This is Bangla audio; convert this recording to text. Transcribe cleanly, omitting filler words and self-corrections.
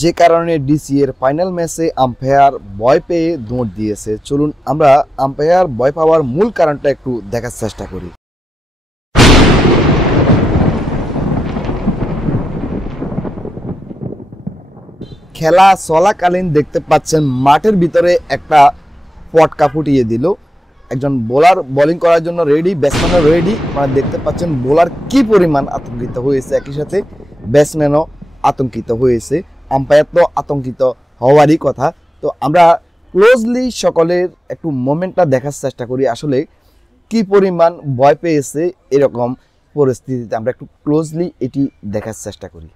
যে কারণে ডিসি এর ফাইনাল ম্যাচে আম্পায়ার ভয় পেয়ে দৌড় দিয়েছে। চলুন আমরা আম্পায়ার ভয় পাওয়ার মূল কারণটা একটু দেখার চেষ্টা করি। খেলা চলাকালীন দেখতে পাচ্ছেন মাঠের ভিতরে একটা পটকা ফুটিয়ে দিল। একজন বোলার বোলিং করার জন্য রেডি, ব্যাটসম্যানও রেডি। মানে দেখতে পাচ্ছেন বোলার কি পরিমাণ আতঙ্কিত হয়েছে, একই সাথে ব্যাটসম্যানও আতঙ্কিত হয়েছে। আম্পায়ার তো আতঙ্কিত হওয়ারই কথা। তো আমরা ক্লোজলি সকলের একটু মোমেন্টটা দেখার চেষ্টা করি, আসলে কি পরিমাণ ভয় পেয়েছে এরকম পরিস্থিতিতে। আমরা একটু ক্লোজলি এটি দেখার চেষ্টা করি।